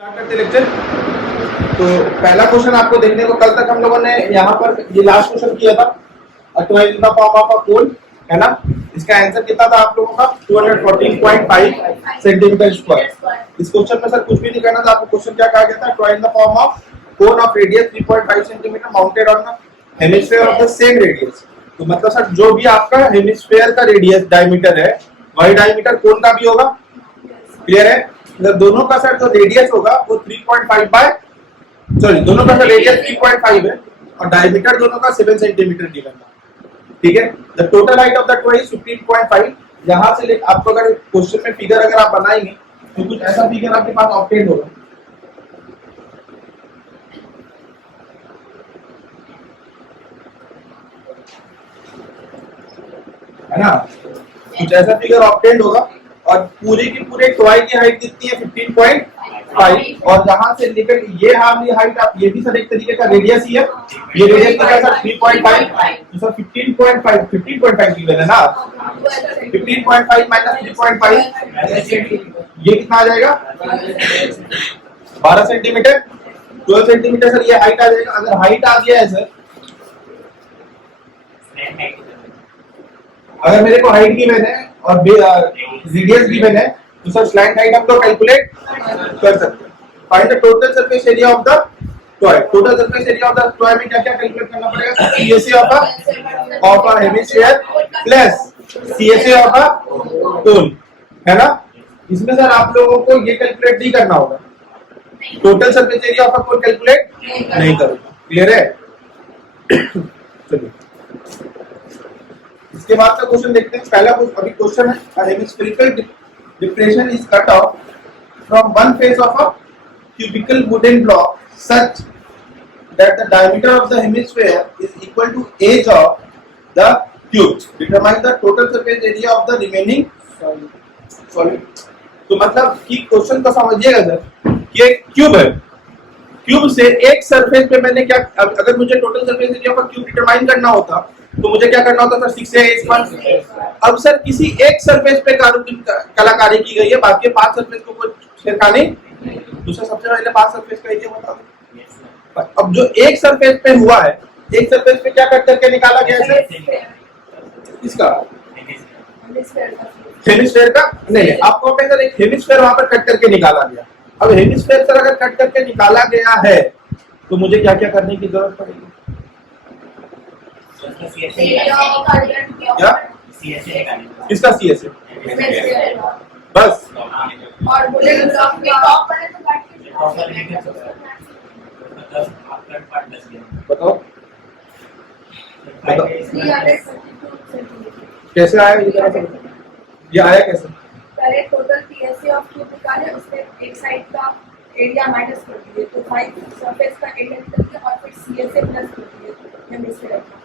Start करते lecture. तो पहला क्वेश्चन आपको देखने को, कल तक हम लोगों ने यहाँ पर ये लास्ट क्वेश्चन किया था, a toy in the form of a cone, है ना। इसका आंसर कितना था आप लोगों का? 214.5 सेंटीमीटर स्क्वायर। इस क्वेश्चन में सर कुछ भी नहीं करना था आपको। क्वेश्चन क्या कहा गया था? Toy in the form of cone of radius 3.5 centimetre mounted on the hemisphere of the same radius. तो मतलब सर जो भी आपका हेमिस्फीयर का रेडियस डायमीटर है, वही डायमीटर कोन का भी होगा। क्लियर है? मतलब दोनों का सर जो रेडियस होगा वो 3.5 बाय दोनों का सर रेडियस 3.5 है और डायमीटर दोनों का 7 सेंटीमीटर गिवन है। ठीक है। The total height of the toy is 15.5। यहां से आपको अगर क्वेश्चन में फिगर अगर आप बनाएंगे तो कुछ ऐसा फिगर आपके पास ऑब्टेन होगा। है ना, कुछ ऐसा फिगर ऑब्टेन होगा और पूरे की पूरे टॉय की हाइट कितनी है? 15.5। और जहां से लेकर ये हाफ ये हाइट, आप ये भी सर एक तरीके का रेडियस ही है। ये रेडियस कितना है सर? 3.5। तो सर 15.5 गिवन है ना। 15.5 माइनस 3.5 ये कितना आ जाएगा? 12 सेंटीमीटर। 12 सेंटीमीटर सर ये हाइट आ जाएगा। अगर हाइट आ गया है सर, अगर मेरे को हाइट गिवन है और रेडियस गिवन है तो सर स्लैंट हाइट हम लोग कैलकुलेट कर सकते हैं। Find the total surface area of the toy. Total surface area of the toy में क्या क्या कैलकुलेट करना पड़ेगा? CSA of a hemisphere plus CSA of a cone, है ना। इसमें सर आप लोगों को ये कैलकुलेट नहीं करना होगा। Total surface area of a cone calculate नहीं करूंगा। क्लियर है? चलिए इसके बाद का क्वेश्चन देखते हैं। पहला अभी क्वेश्चन है, a hemispherical depression is cut off from one face of a cubical wooden block such that the diameter of the hemisphere is equal to edge of the cube. Determine the total surface area of the remaining solid. तो मतलब कि question को समझिएगा sir कि एक cube है, cube से एक सरफेस पे मैंने क्या, अगर मुझे टोटल सरफेस एरिया का क्यूब डिटरमाइन करना होता तो मुझे क्या करना होता सर? 6a1। अब सर किसी एक सरफेस पे कलाकारी की गई है, बाकी 5 सरफेस को कोई छेड़खानी नहीं। दूसरा सबसे पहले 5 सरफेस का एरिया बता दो। अब जो एक सरफेस पे हुआ है, एक सरफेस पे क्या कट करके निकाला गया है सर? इसका हेमिस्फीयर का नहीं, आपको सर एक हेमिस्फीयर वहां पर कट करके निकाला गया। अब हेमिस्फीयर सर अगर कट करके निकाला गया है तो मुझे क्या क्या करने की जरूरत पड़ेगी? क्या? किसका सीएसए? बस। और बताओ कैसे आया ये आया कैसे? पहले टोटल पीएसए ऑफ क्यूब निकाले, उससे एक साइड का एरिया माइनस कर दिए तो 5 सरफेस का एरिया निकल गया और फिर सीएसए प्लस कर दिए हेमिस्फीयर का।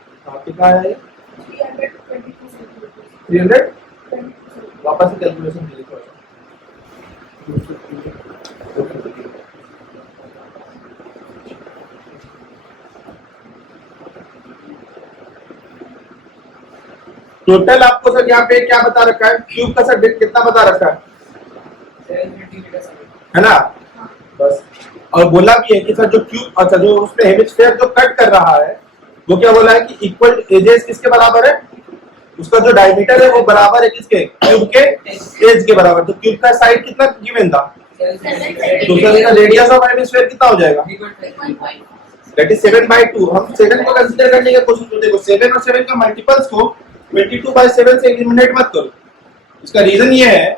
कितना आया ये? 322 सेंटीमीटर। 300 वापस से कैलकुलेशन कीजिए थोड़ा। टोटल आपको सर यहाँ पे क्या बता रखा है? क्यूब का सर कितना बता रखा है? 7 सेंटीमीटर है ना। बस। और बोला भी है कि सर जो क्यूब, अच्छा जो उसमें हेमिस्फीयर जो कट कर रहा है वो क्या बोला है कि इक्वल एजेस किसके बराबर है? उसका जो डायमीटर है वो बराबर है किसके? क्यूब के एज के बराबर। तो क्यूब का साइड कितना गिवन था? दूसरा का रेडियस ऑफ हेमिस्फीयर कितना हो जाएगा? That is 7/2। हम 7 को कंसीडर करने की कोशिश करते। 7 और 7 का मल्टीपल्स को 22/7 से एलिमिनेट मत करो। इसका रीजन ये है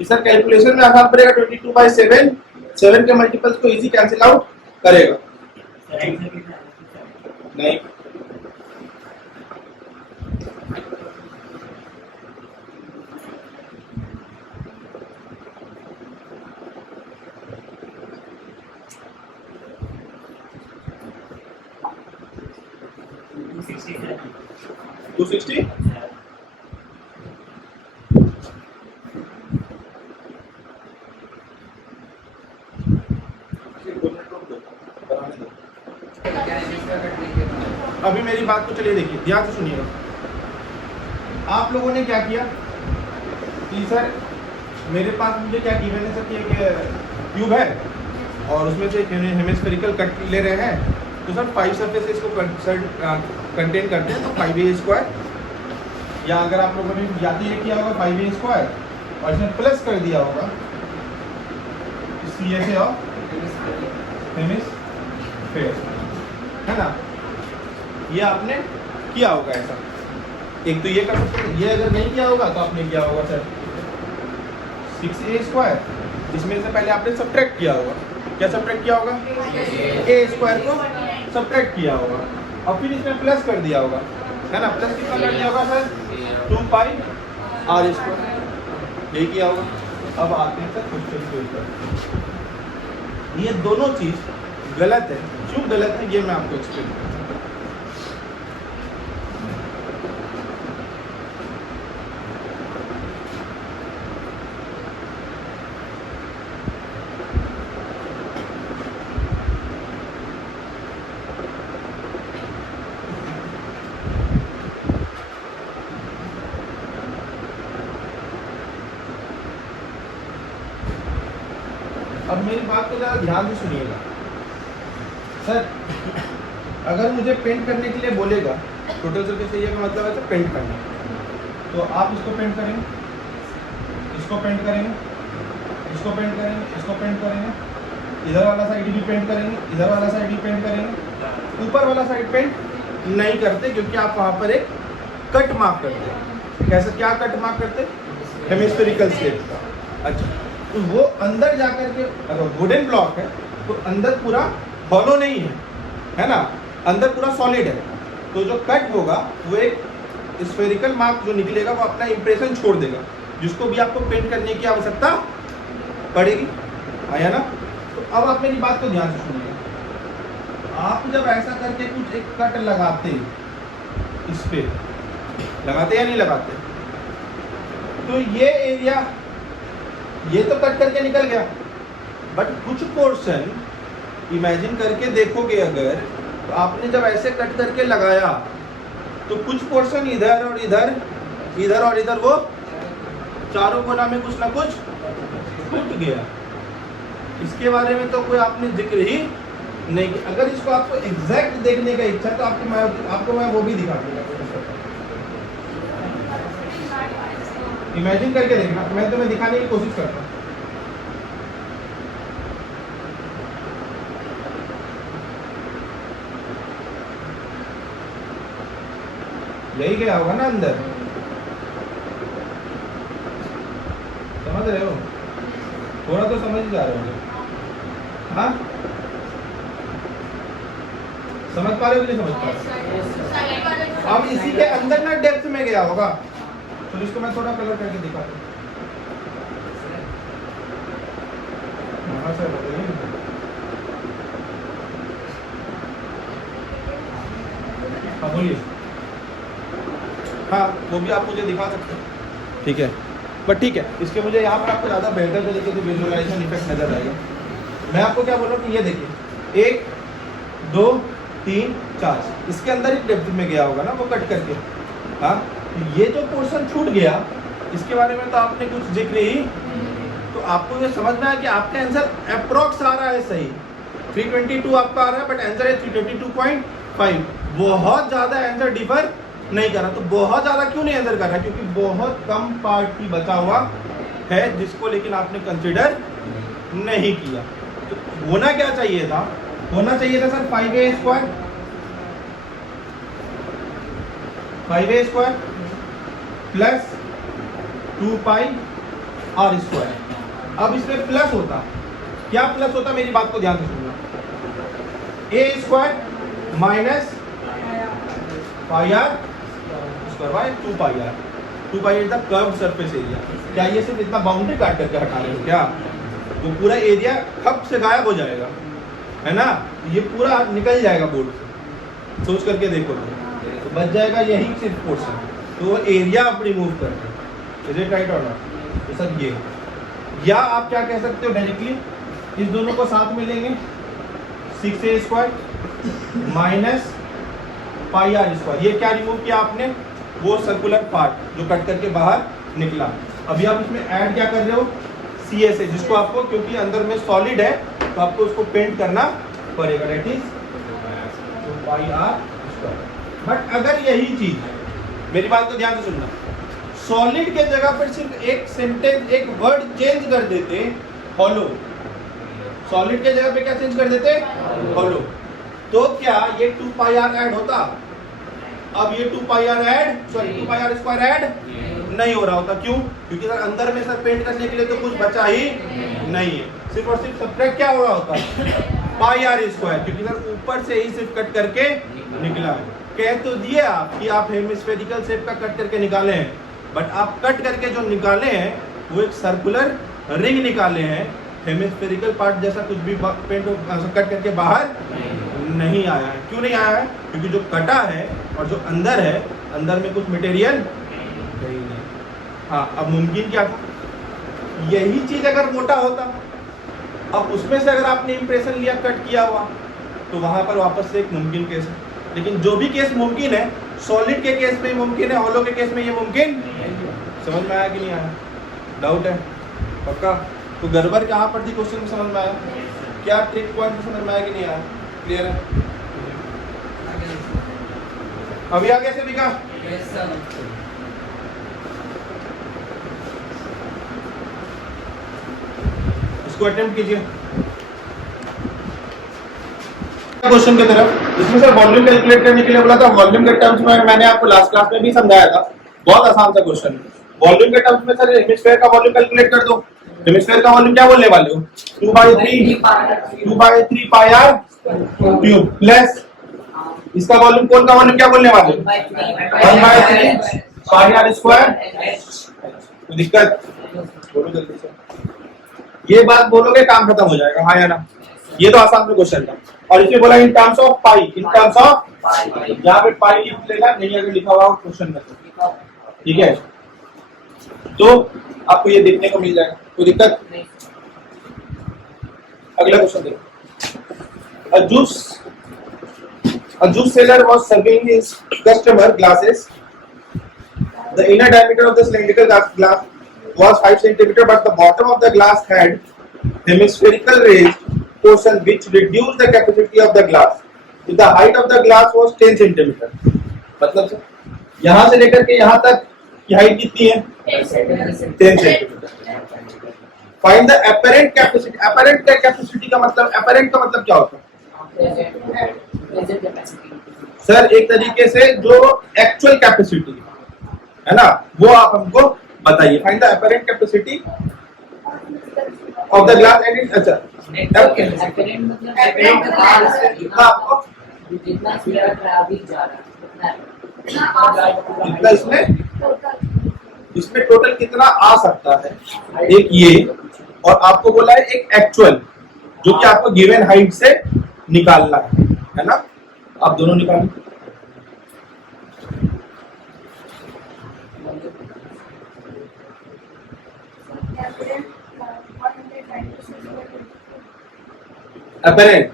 कि सर कैलकुलेशन में आसान पड़ेगा। 22/7 7 के मल्टीपल्स को इजी कैंसिल आउट करेगा। नहीं, टू 260। अभी मेरी बात को चलिए देखिए, ध्यान से सुनिएगा। आप लोगों ने क्या किया कि सर मेरे पास मुझे क्या गिवन है सर कि एक क्यूब है, और उसमें से हेमिस्फेरिकल कट ले रहे हैं, तो सर 5 सरफेसेस को कंटेन करते हैं, तो 5a², या अगर आप लोगों ने याद ये किया होगा 5a² और इसमें प्लस कर दिया होगा CSA ऑफ हेमिस्फेयर, है ना, ये आपने किया होगा ऐसा। एक तो ये कर सकते हैं, ये अगर नहीं किया होगा तो आपने किया होगा सर 6a², इसमें से पहले आपने सब्ट्रैक्ट किया होगा। क्या सब्ट्रैक्ट किया होगा? a² को सब्ट्रैक्ट किया होगा और फिर इसमें प्लस कर दिया होगा, है ना। प्लस कितना कर दिया होगा सर? 2πr², यही किया होगा। अब आते हैं सर क्वेश्चन के ऊपर। ये दोनों चीज गलत है, क्यों गलत है ये मैं आपको एक्सप्लेन करूँ। अब मेरी बात को ज़रा ध्यान से सुनिएगा सर। अगर मुझे पेंट करने के लिए बोलेगा, टोटल सरफेस एरिया का मतलब है सर पेंट करना, तो आप इसको पेंट करेंगे, इसको पेंट करेंगे, इसको पेंट करेंगे, इसको पेंट करेंगे, इधर वाला साइड भी पेंट करेंगे, इधर वाला साइड भी पेंट करेंगे। ऊपर वाला साइड पेंट नहीं करते क्योंकि आप वहाँ पर एक कट मार्क करते हैं। कैसे, क्या कट मार्क करते? हेमिस्फेरिकल शेप का। अच्छा, तो वो अंदर जाकर के, अगर वुडन ब्लॉक है तो अंदर पूरा हॉलो नहीं है ना, अंदर पूरा सॉलिड है, तो जो कट होगा वो एक स्फेरिकल मार्क जो निकलेगा वो अपना इंप्रेशन छोड़ देगा, जिसको भी आपको पेंट करने की आवश्यकता पड़ेगी। आया ना? तो अब आप मेरी बात को ध्यान से सुनिए। आप जब ऐसा करके कुछ एक कट लगाते, इस पे लगाते या नहीं लगाते, तो ये एरिया ये तो कट करके निकल गया, बट कुछ पोर्शन इमेजिन करके देखोगे अगर, तो आपने जब ऐसे कट करके लगाया तो कुछ पोर्शन इधर और इधर, इधर और इधर, वो चारों कोना में कुछ ना कुछ टूट गया। इसके बारे में तो कोई आपने जिक्र ही नहीं किया। अगर इसको आपको एग्जैक्ट देखने का इच्छा तो आपको मैं वो भी दिखा दूंगा। इमेजिन करके देखना, मैं तुम्हें दिखाने की कोशिश करता हूँ। यही गया होगा ना अंदर, समझ रहे हो? थोड़ा तो समझ जा रहे हो, हाँ? समझ पा रहे हो कि नहीं समझ पा रहे? अब इसी के अंदर ना डेप्थ में गया होगा, तो इसको मैं थोड़ा कलर करके दिखाता हूँ। हाँ बोलिए। हाँ, वो भी आप मुझे दिखा सकते हैं, ठीक है। बट ठीक है, इसके मुझे यहाँ पर आपको ज़्यादा बेहतर तरीके से विजुअलाइजेशन इफेक्ट नजर आएगा। मैं आपको क्या बोल रहा हूँ कि ये देखिए, 1 2 3 4, इसके अंदर ही डेप्थ में गया होगा ना वो कट करके। हाँ, ये जो पोर्शन छूट गया, इसके बारे में तो आपने कुछ जिक्र ही, तो आपको ये समझना है कि आपका आंसर अप्रोक्स आ रहा है सही, 322 आपका आ रहा है, बट आंसर है 322.5। बहुत ज़्यादा आंसर डिफर नहीं कर रहा। तो बहुत ज़्यादा क्यों नहीं आंसर कर रहा? क्योंकि बहुत कम पार्ट ही बचा हुआ है जिसको लेकिन आपने कंसिडर नहीं किया। तो होना क्या चाहिए था? होना चाहिए था sir 5a² 5a² plus 2πr²। अब इसमें प्लस होता, क्या प्लस होता? मेरी बात को ध्यान से सुनना। a² minus πr² by 2πr। 2πr is the curved surface area. क्या ये सिर्फ इतना बाउंड्री काट करके हटा रहे हो क्या? वो पूरा एरिया खप से गायब हो जाएगा, है ना? ये पूरा निकल जाएगा बोर्ड से, सोच करके देखो तो बच जाएगा यही सिर्फ पोर्शन। तो वो एरिया आप रिमूव कर रहे हो, इज इट राइट और नॉट? तो सर ये, या आप क्या कह सकते हो डायरेक्टली, इस दोनों को साथ में लेंगे, 6a² माइनस πr²। ये क्या रिमूव किया आपने? वो सर्कुलर पार्ट जो कट करके बाहर निकला। अभी आप इसमें ऐड क्या कर रहे हो? CSA, जिसको आपको, क्योंकि अंदर में सॉलिड है तो आपको उसको पेंट करना पड़ेगा, दैट इज 2πr²। बट अगर यही चीज, मेरी बात को ध्यान से सुनना, सॉलिड के जगह पर सिर्फ एक सेंटेंस, एक वर्ड चेंज कर देते, हॉलो, सॉलिड के जगह पे क्या चेंज कर देते, हॉलो, तो क्या ये 2πr ऐड होता? अब ये 2πr ऐड नहीं हो रहा होता। क्यों? क्योंकि सर अंदर में सर पेंट करने के लिए तो कुछ बचा ही नहीं है, सिर्फ और सिर्फ सब्ट्रैक्ट क्या हो रहा होता πr², क्योंकि सर ऊपर से ही सिर्फ कट करके निकला है। कह तो दिए आप कि आप हेमिस्फेरिकल शेप का कट करके निकाले हैं, बट आप कट करके जो निकाले हैं वो एक सर्कुलर रिंग निकाले हैं, हेमिस्फेरिकल पार्ट जैसा कुछ भी पेंट कट करके बाहर नहीं आया है। क्यों नहीं आया है? क्योंकि जो कटा है और जो अंदर है, अंदर में कुछ मटेरियल नहीं है। हाँ, अब मुमकिन क्या था, यही चीज अगर मोटा होता, अब उसमें से अगर आपने इंप्रेशन लिया कट किया हुआ, तो वहां पर वापस से एक मुमकिन केस है। लेकिन जो भी केस मुमकिन है, सॉलिड के केस में मुमकिन है, हॉलो के केस में ये मुमकिन। समझ में आया कि नहीं आया? डाउट है? पक्का? तो गड़बड़ कहाँ पर थी क्वेश्चन में, समझ में आया? क्या ट्रिक पॉइंट समझ में आया कि नहीं आया? क्लियर है? अभी आगे से दिखा। इसको अटेम्प्ट कीजिए क्वेश्चन की तरफ। इसमें सर वॉल्यूम कैलकुलेट करने के लिए बोला था, वॉल्यूम के टर्म्स में मैंने आपको लास्ट क्लास में भी समझाया था, बहुत आसान सा क्वेश्चन है। वॉल्यूम के टर्म्स में सर हेमिस्फीयर का वॉल्यूम कैलकुलेट कर दो। हेमिस्फीयर का वॉल्यूम क्या बोलने वाले हो? 2/3 πr क्यूब प्लस इसका वॉल्यूम, कौन का वॉल्यूम क्या बोलने वाले हो? 1/3 πr²। दिक्कत? बोलो जल्दी से, ये बात बोलोगे काम खत्म हो जाएगा, हाँ या ना? ये तो आसान क्वेश्चन था। और इसमें बोला in terms of pi, in terms of, यहाँ पे पाई लिख लेना, नहीं अगर लिखा हुआ क्वेश्चन में, ठीक है? तो आपको ये देखने को मिल जाएगा, कोई दिक्कत? अगला क्वेश्चन देखो। A juice seller was serving his customer glasses. The inner diameter of the cylindrical glass was 5 cm, but the bottom of the glass had hemispherical raised portion which reduced the capacity of the glass. If the height of the glass was 10 cm. मतलब sir, यहाँ से लेकर के यहाँ तक की height कितनी है? 10 cm. Find the apparent capacity. Apparent capacity का मतलब, apparent का मतलब क्या होता है? सर एक तरीके से जो एक्चुअल कैपेसिटी है ना, वो आप हमको बताइए। Find the apparent capacity of the glass and it. अच्छा, जितना इसमें टोटल कितना आ सकता है, एक ये, और आपको बोला है एक एक्चुअल जो कि आपको गिवन हाइट से निकालना है ना? आप दोनों निकालें। अपरेंट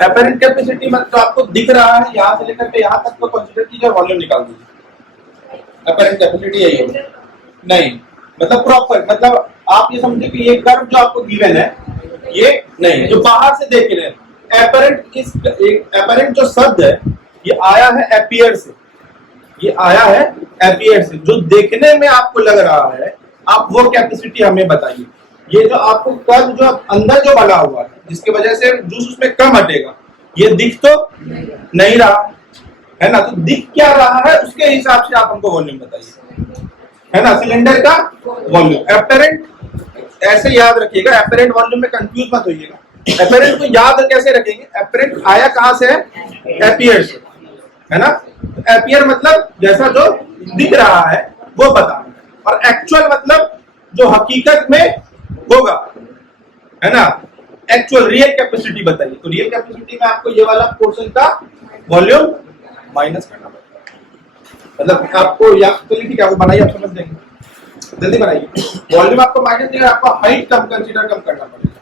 अपरेंट कैपेसिटी मतलब आपको दिख रहा है, यहाँ से लेकर के यहाँ तक को कंसीडर कीजिए, वॉल्यूम निकाल दीजिए। अपरेंट कैपेसिटी यही है नहीं, मतलब प्रॉपर, मतलब आप ये समझे कि ये कर्व जो आपको गिवन है ये नहीं, जो बाहर से देख रहे हैं। अपरेंट जो शब्द है ये आया है एपियर से, ये आया है एपियर से, जो देखने में आपको लग रहा है, आप वो कैपेसिटी हमें बताइए। ये जो आपको कर्व जो अंदर जो बना हुआ है, जिसकी वजह से जूस उसमें कम हटेगा, ये दिख तो नहीं रहा है ना? तो दिख क्या रहा है उसके हिसाब से आप हमको वॉल्यूम बताइए, है ना? सिलेंडर का वॉल्यूम। एपरेंट ऐसे याद रखिएगा, एपरेंट वॉल्यूम में कंफ्यूज मत होइएगा। एपरेंट को याद कैसे रखेंगे? एपरेंट आया कहां से है? एपियर से, है ना? एपियर मतलब जैसा जो दिख रहा है वो बताना, और एक्चुअल मतलब जो हकीकत में होगा, है ना? एक्चुअल रियल कैपेसिटी बताइए। तो रियल कैपेसिटी में आपको ये वाला पोर्शन का वॉल्यूम माइनस करना पड़ेगा। मतलब आपको या तो ठीक है, वो बनाइए, आप समझ लेंगे, जल्दी बनाइए। वॉल्यूम आपको माइनस दिया, आपको हाइट कम कंसीडर कम करना पड़ेगा।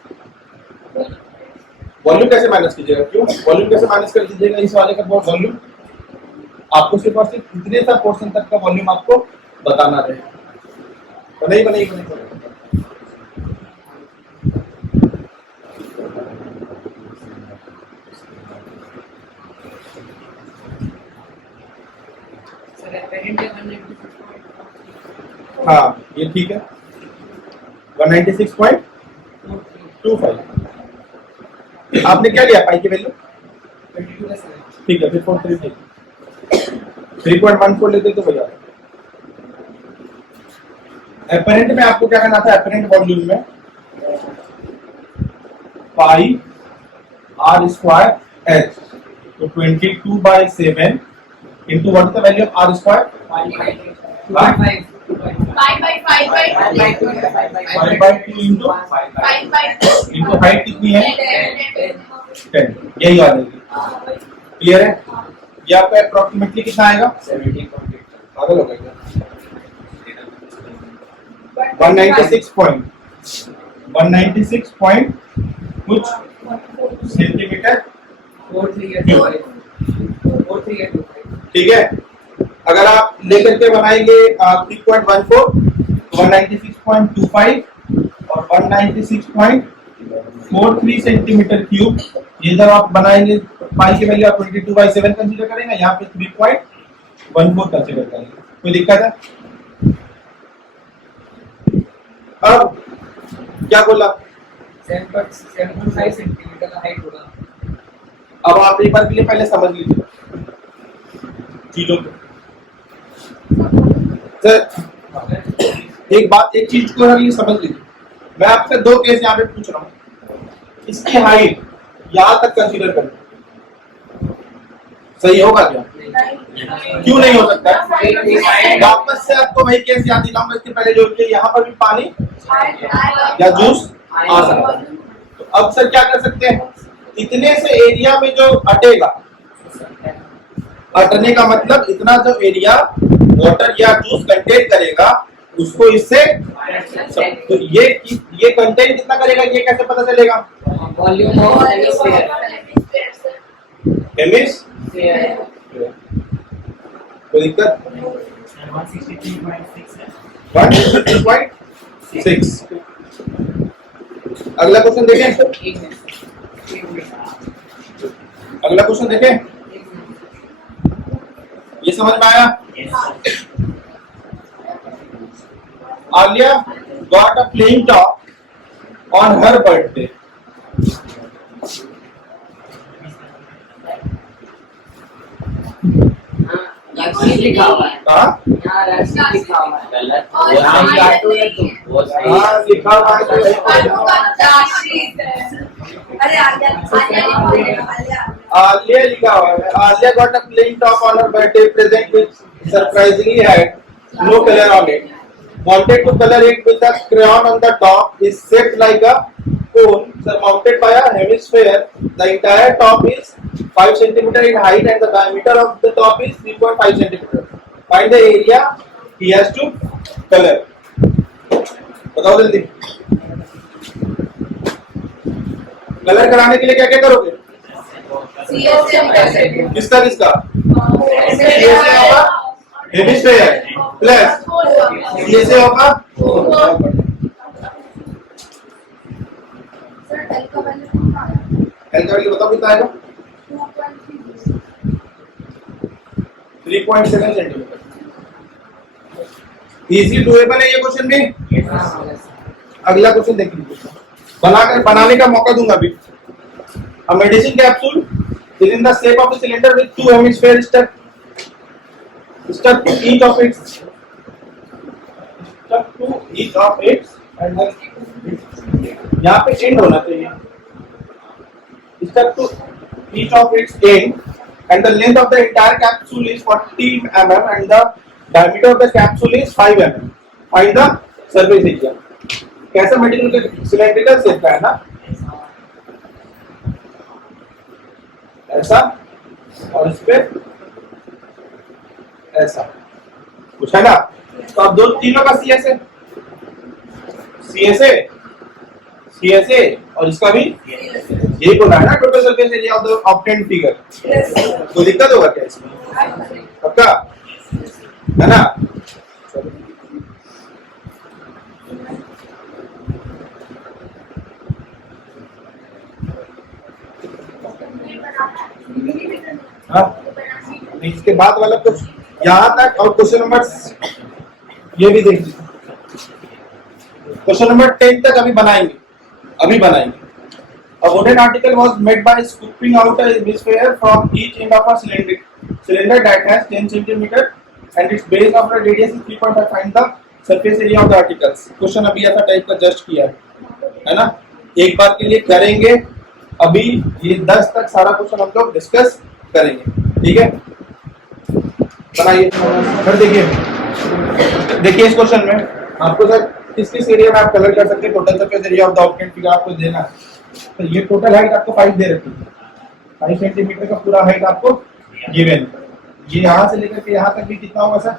वॉल्यूम कैसे माइनस कीजिएगा? क्यों वॉल्यूम कैसे माइनस कर दीजिएगा? इस वाले का वॉल्यूम आपको सिर्फ और सिर्फ इतने सा पोर्शन तक का वॉल्यूम आपको बताना रहेगा। बनाइए। हाँ ये ठीक है, 196.25। आपने क्या लिया पाई की वैल्यू? ठीक है, फिर 43 ठीक, 3.14 लेते तो भैया। एपरेंट में आपको क्या करना था? एपरेंट वॉल्यूम में पाई आर स्क्वायर एच, तो 22/7 into what is the value of r square? 5/2 into height कितनी है? 10। यही आ जाएगी, क्लियर है? ये आपका अप्रोक्सीमेटली कितना आएगा? 70.8। पागल हो गए क्या? 196 पॉइंट कुछ सेंटीमीटर, ठीक है। अगर आप लेकर के बनाएंगे 3.14, 196.25 और 196.43 सेंटीमीटर क्यूब, ये जब आप बनाएंगे पाई की वैल्यू आप 22/7 कंसीडर करेंगे, यहाँ पे 3.14 कंसीडर करेंगे। कोई दिक्कत है? अब क्या बोला? 7.5 सेंटीमीटर का हाइट होगा। अब आप एक बार के लिए पहले समझ लीजिए चीजों को। एक बात, एक चीज को ये समझ लीजिए, मैं आपसे दो केस यहाँ पे पूछ रहा हूँ, इसकी हाइट यहाँ तक कंसीडर करें, सही होगा क्या? क्यों नहीं हो सकता? वापस से आपको वही केस याद दिलाऊंगा, इसके पहले जो कि यहाँ पर भी पानी या जूस आ सकता है। तो अब सर क्या कर सकते हैं? इतने से एरिया में जो अटेगा, अटने का मतलब इतना जो एरिया वाटर या जूस कंटेन करेगा उसको इससे, तो ये कंटेन कितना करेगा ये कैसे पता चलेगा? Volume of hemisphere. कोई दिक्कत? 163.6। अगला क्वेश्चन देखें, अगला क्वेश्चन देखें, ये समझ में आया? Alia got a plain top on her birthday. रसीद लिखा हुआ है। हाँ यहाँ रसीद लिखा हुआ है। गलत। लिखा हुआ है तो अरे Alia लिखा हुआ है। Alia got a plain top on her birthday present which surprisingly had no color on it. Wanted to color it with a crayon on the top. Is shaped like a cone surmounted by a hemisphere. The entire top is 5 cm in height and the diameter of the top is 3.5 cm. Find the area he has to color. बताओ जल्दी। Colour कराने के लिए क्या क्या करोगे? किसका किसका? हेमिस्फीयर प्लस CSA होगा। एल का वैल्यू बताओ कितना आएगा? 3.7 सेंटीमीटर। इजी डुएबल है ये क्वेश्चन भी। अगला क्वेश्चन देख लीजिए, बनाने का मौका दूंगा अभी। A medicine capsule is in the shape of a cylinder with two hemispheres stuck to each of its and then यहाँ पे end होना चाहिए। Stuck to each of its end and the length of the entire capsule is 40 mm and the diameter of the capsule is 5 mm. Find the surface area. कैसा material cylindrical shape का है ना, ऐसा और इस पे ऐसा। कुछ है ना? तो अब दो तीनों का CSA और इसका भी यही बोला है ना, total surface area of the obtained figure. कोई दिक्कत होगा क्या इसमें? पक्का है ना? हाँ, इसके बाद वाला कुछ यहाँ तक, और क्वेश्चन नंबर ये भी देख लीजिए। क्वेश्चन नंबर 10 तक अभी बनाएंगे। A wooden article was made by scooping out a hemisphere from each end of a cylinder that has 10 cm and its base of the radius is 3.5. Find the surface area of the articles. Question अभी ऐसा type का just किया है ना? एक बार के लिए करेंगे। अभी ये 10 तक सारा क्वेश्चन हम लोग डिस्कस करेंगे, ठीक है? बनाइए। फिर देखिए इस क्वेश्चन में आपको सर किस एरिया में आप कलर कर सकते हैं। Total surface area of the object figure आपको देना है। तो ये टोटल हाइट आपको 5 दे रखी है। 5 सेंटीमीटर का पूरा हाइट आपको गिवन। ये यहाँ से लेकर के यहाँ तक भी कितना होगा सर?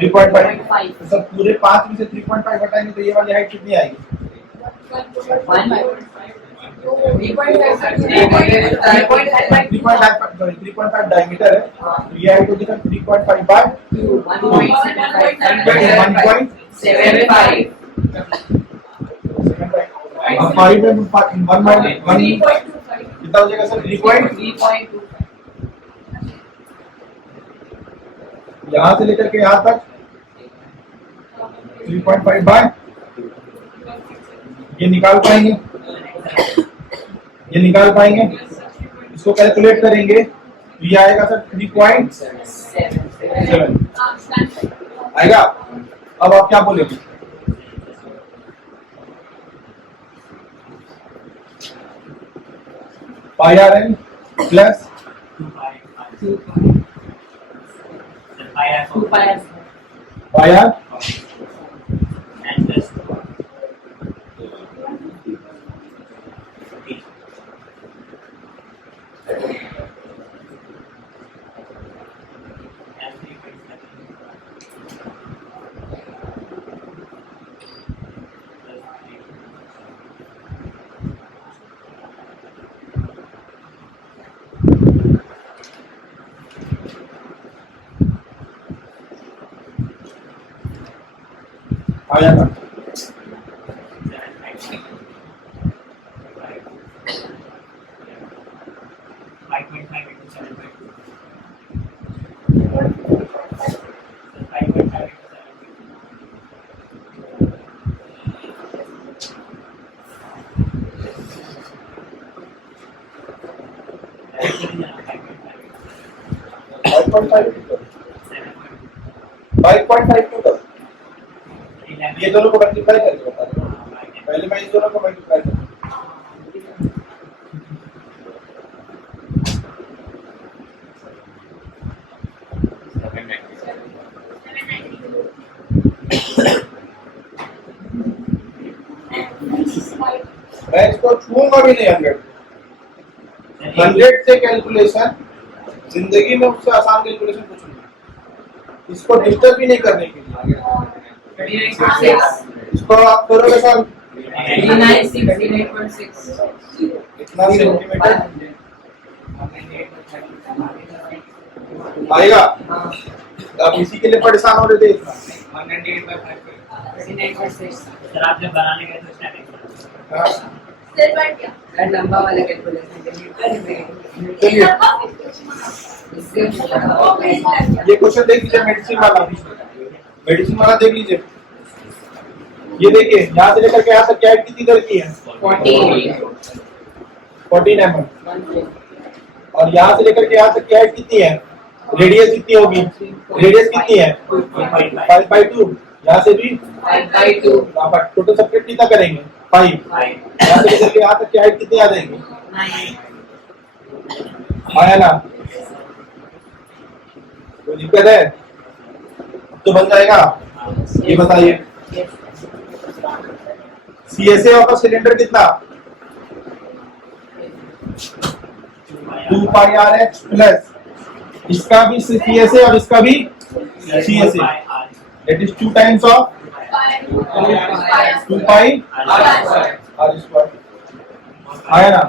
3.5। तो सर पूरे 5 में से 3.5 घटाएंगे तो ये वाली हाइट कितनी आएगी? 3.5 डायमीटर है। तो ये हाइट होगी सर 3.5 बाय 1.75। अब 5 में 1 कितना हो जाएगा सर? 3.2। यहाँ से लेकर के यहाँ तक 3.5 बाय, ये निकाल पाएंगे, इसको कैलकुलेट करेंगे तो ये आएगा सर 3.7 आएगा। अब आप क्या बोलेंगे? Pi r n plus pi r आ जाता। ये दोनों को मल्टीप्लाई करके बता दो। पहले मैं इस दोनों को मल्टीप्लाई करूँ। मैं इसको छूंगा भी नहीं। 100 से कैलकुलेशन जिंदगी में उससे आसान कैलकुलेशन कुछ नहीं। इसको डिस्टर्ब भी नहीं करने के लिए इसको आप करोगे सर 39.6 इतना सेंटीमीटर आएगा। आप इसी के लिए परेशान हो रहे थे इतना। 39.6 सर आप जब बनाने गए तो स्टार्टिंग लंबा वाला कैलकुलेशन ये क्वेश्चन देख लीजिए। मेडिसिन वाला देख लीजिए। ये देखिए यहाँ से लेकर के यहाँ तक क्या कितनी दर की है? 14 mm। और यहाँ से लेकर के यहाँ तक क्या कितनी है? रेडियस कितनी होगी? रेडियस कितनी है? 5/2। यहाँ से भी 5/2। टोटल सब्ट्रैक्ट कितना करेंगे? 5। यहाँ से लेकर के यहाँ तक क्या कितनी आ जाएगी? 9 आया ना? कोई दिक्कत है? तो बन जाएगा। ये बताइए CSA ऑफ सिलेंडर कितना? 2πRH प्लस इसका भी CSA और इसका भी CSA That is 2 times of 2 pi r square. आया ना?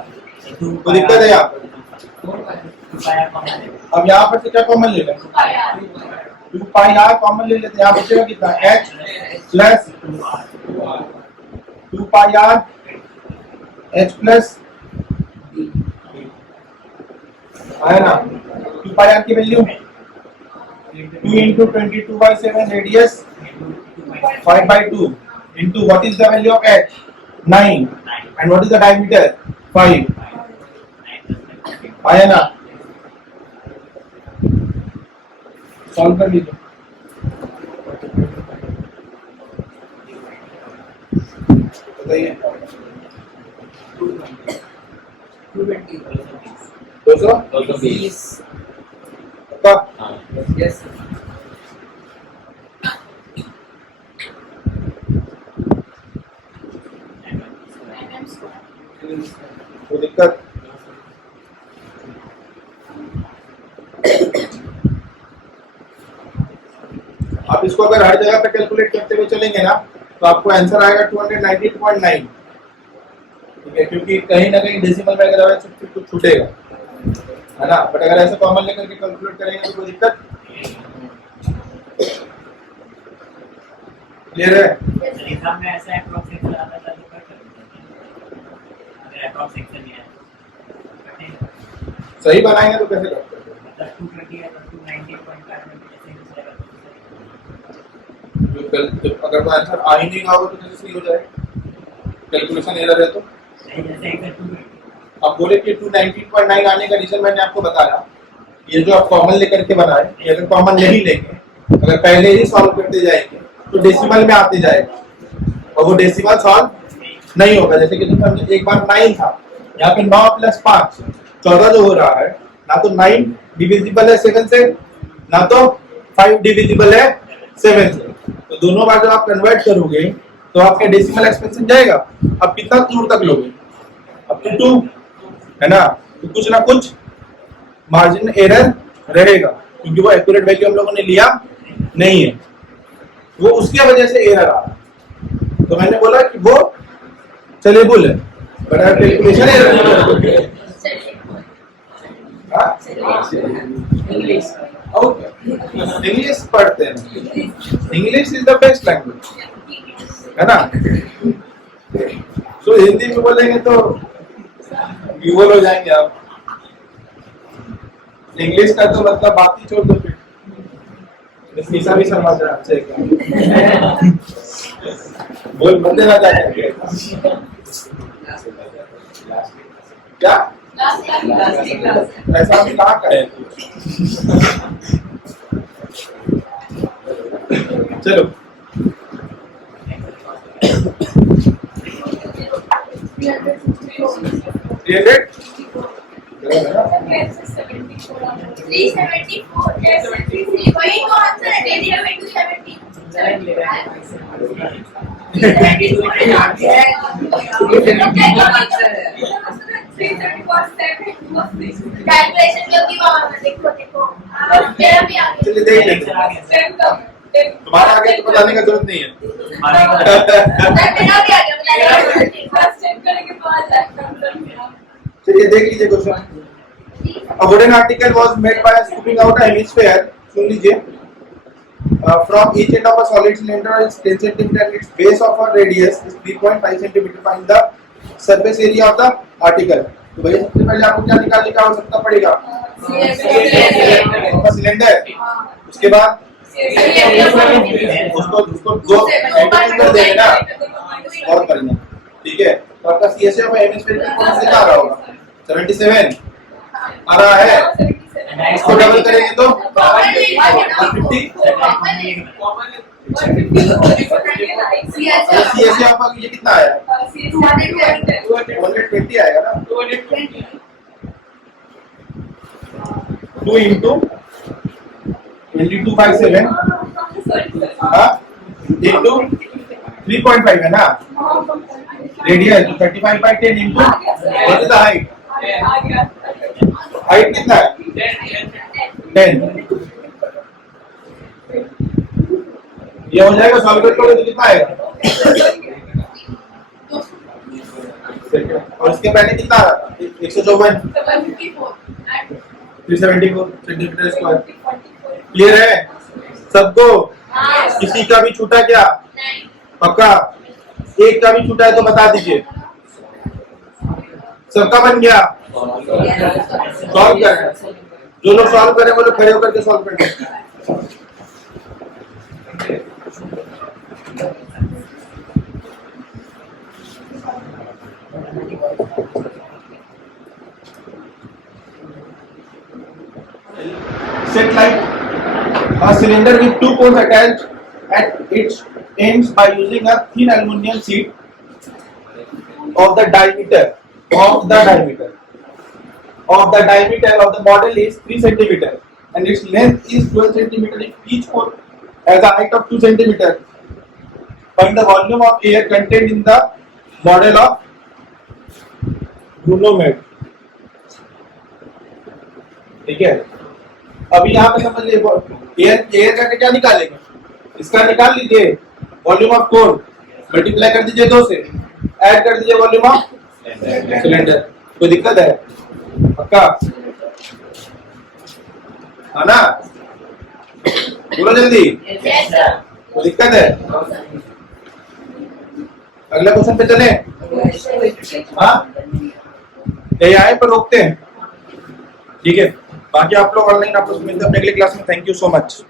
कोई दिक्कत है यहाँ पर? अब यहाँ पर से क्या कॉमन ले लें? 2 pi r कॉमन ले लेते हैं। यहाँ बचेगा कितना? h plus 2 pi r h plus आया ना? 2 pi r की value 2 into 22/7 radius 5/2 into what is the value of h? 9. And what is the diameter? 5. आया ना? सॉल्व कर लीजिए। बताइए। 220 पक्का? Yes. कोई दिक्कत? आप इसको अगर हर जगह पे कैलकुलेट करते हुए चलेंगे ना तो आपको आंसर आएगा 292.9। ठीक है, क्योंकि कहीं ना कहीं डेसिमल वगैरह में सब कुछ छूटेगा, है ना? बट अगर ऐसे कॉमन लेकर के कैलकुलेट करेंगे तो कोई दिक्कत क्लियर है? एग्जाम में ऐसा अप्रोक्सीमेट आता था तो कर सकते हैं। अगर अप्रोक्सीमेट नहीं है सही बनाएंगे तो कैसे करते हैं? मतलब 220 है तो 290.5 में जैसे ही जाएगा जो अगर वो आंसर आ ही नहीं रहा होगा तो कैसे सही हो जाएगा? कैलकुलेशन एरर है तो नहीं, जैसे एक 220 आप बोले कि 219.9 आने का रीजन मैंने आपको बताया। ये जो आप कॉमन लेकर के बनाए, ये अगर कॉमन नहीं लेंगे, अगर पहले ही सॉल्व करते जाएंगे तो डेसिमल में आते जाएगा और वो डेसिमल सॉल्व नहीं होगा। जैसे कि हमने एक बार 9 था, यहाँ पे 9 + 5 14 जो हो रहा है, ना तो 9 डिविजिबल है 7 से, ना तो 5 डिविजिबल है 7 से। तो दोनों बार जब आप कन्वर्ट करोगे तो आपका डेसिमल एक्सपेंशन जाएगा। अब कितना दूर तक लोगे? अब तो 2 है ना, तो कुछ ना कुछ मार्जिन एरर रहेगा क्योंकि वो एक्यूरेट वैल्यू हम लोगों ने लिया नहीं है, वो उसके वजह से एरर आ रहा है। तो मैंने बोला कि वो चलेबल है, बट अगर कैलकुलेशन एरर इंग्लिश पढ़ते हैं, English is the best language, है ना? तो हिंदी में बोलेंगे तो यूवल हो जाएंगे आप। इंग्लिश का तो मतलब बात ही छोड़ दो फिर। निशा भी समझ रहा है अच्छे बोल बंदे ना जाए क्या ऐसा भी कहाँ का है? चलो 374 तुम्हारा आगे तो बताने का जरूरत नहीं है। चलिए देख लीजिए question. A wooden article was made by scooping out a hemisphere. सुन लीजिए। From each end of a solid cylinder is 10 cm and its base of a radius is 3.5 cm. Find the surface area of the article. तो भैया सबसे पहले आपको क्या निकालने की आवश्यकता पड़ेगा? सिलेंडर, उसके बाद उसको दो सेंटीमीटर देंगे ना, और करना, ठीक है? तो आपका CSA ऑफ हेमिस्फीयर कौन से आ रहा होगा? 77 आ रहा है। इसको डबल करेंगे तो 150। CSA ऑफ ये कितना आया? 220 आएगा ना? 2 into 22/7 into 3.5 है ना? Radius 35/10 into what is the height? Height कितना है? 10। ये हो जाएगा, सॉल्व करोगे तो कितना आएगा? और इसके पहले कितना आ रहा था? 154 374 सेंटीमीटर स्क्वायर। क्लियर है सबको? किसी का भी छूटा क्या? पक्का? एक का भी छूटा है तो बता दीजिए। सबका बन गया? सॉल्व कर रहे हैं। जो लोग सॉल्व करें वो लोग खड़े होकर के सॉल्व करें। Set like a cylinder with two cones attached at its ends by using a thin aluminum sheet of the diameter of the model is 3 centimeter and its length is 12 centimeter. If each cone has a height of 2 centimeter, find the volume of air contained in the model of Bruno-Med. ठीक है, अभी यहाँ पे समझ लीजिए air का क्या निकालेंगे, इसका निकाल लीजिए वॉल्यूम ऑफ कोन, मल्टीप्लाई कर दीजिए 2 से, ऐड कर दीजिए वॉल्यूम ऑफ सिलेंडर। कोई दिक्कत है? पक्का? है ना? बोलो जल्दी। कोई दिक्कत है? अगला क्वेश्चन पे चले? हाँ, यही आए पर रोकते हैं। ठीक है, बाकी आप लोग ऑनलाइन आप लोग मिलते हैं अपने अगली क्लास में। Thank you so much.